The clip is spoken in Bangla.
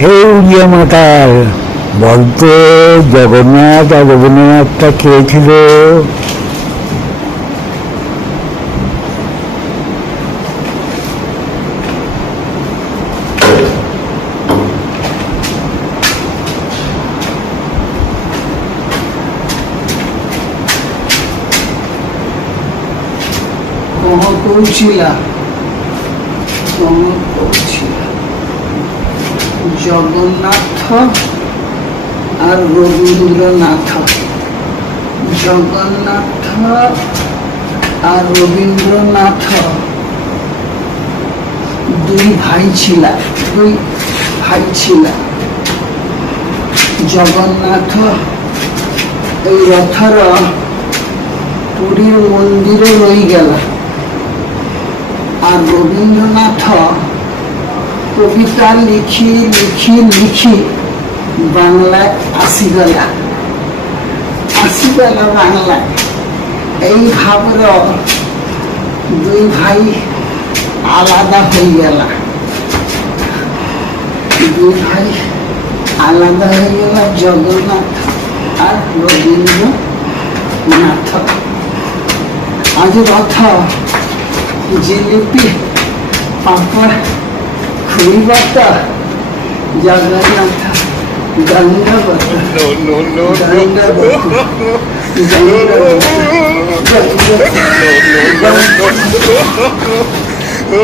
হে উড়িয়া মাতাল বলতো জগন্নাথ আর রবীন্দ্রনাথটা খেয়েছিল কহ কৌশিলা কহ কৌশিলা জগন্নাথ আর রবীন্দ্রনাথ। জগন্নাথ আর রবীন্দ্রনাথ দুই ভাই ছিল, দুই ভাই ছিল। জগন্নাথ এই রথর পুরীর মন্দিরে রই গেল। আর রবীন্দ্রনাথ কবিতা লিখি লিখি লিখি। বাংলায় আসিগলা আসিগলা বাংলায় এই ভাবর দুই ভাই আলাদা হয়ে গেল। দুই ভাই আলাদা হয়ে গেল, জগন্নাথ আর রবীন্দ্রনাথ। আজ রথ জিলিপি, পাপড় খুঁড়িবাটা Jagannath গঙ্গাবত No, no, no, গঙ্গাবত গঙ্গাবত no.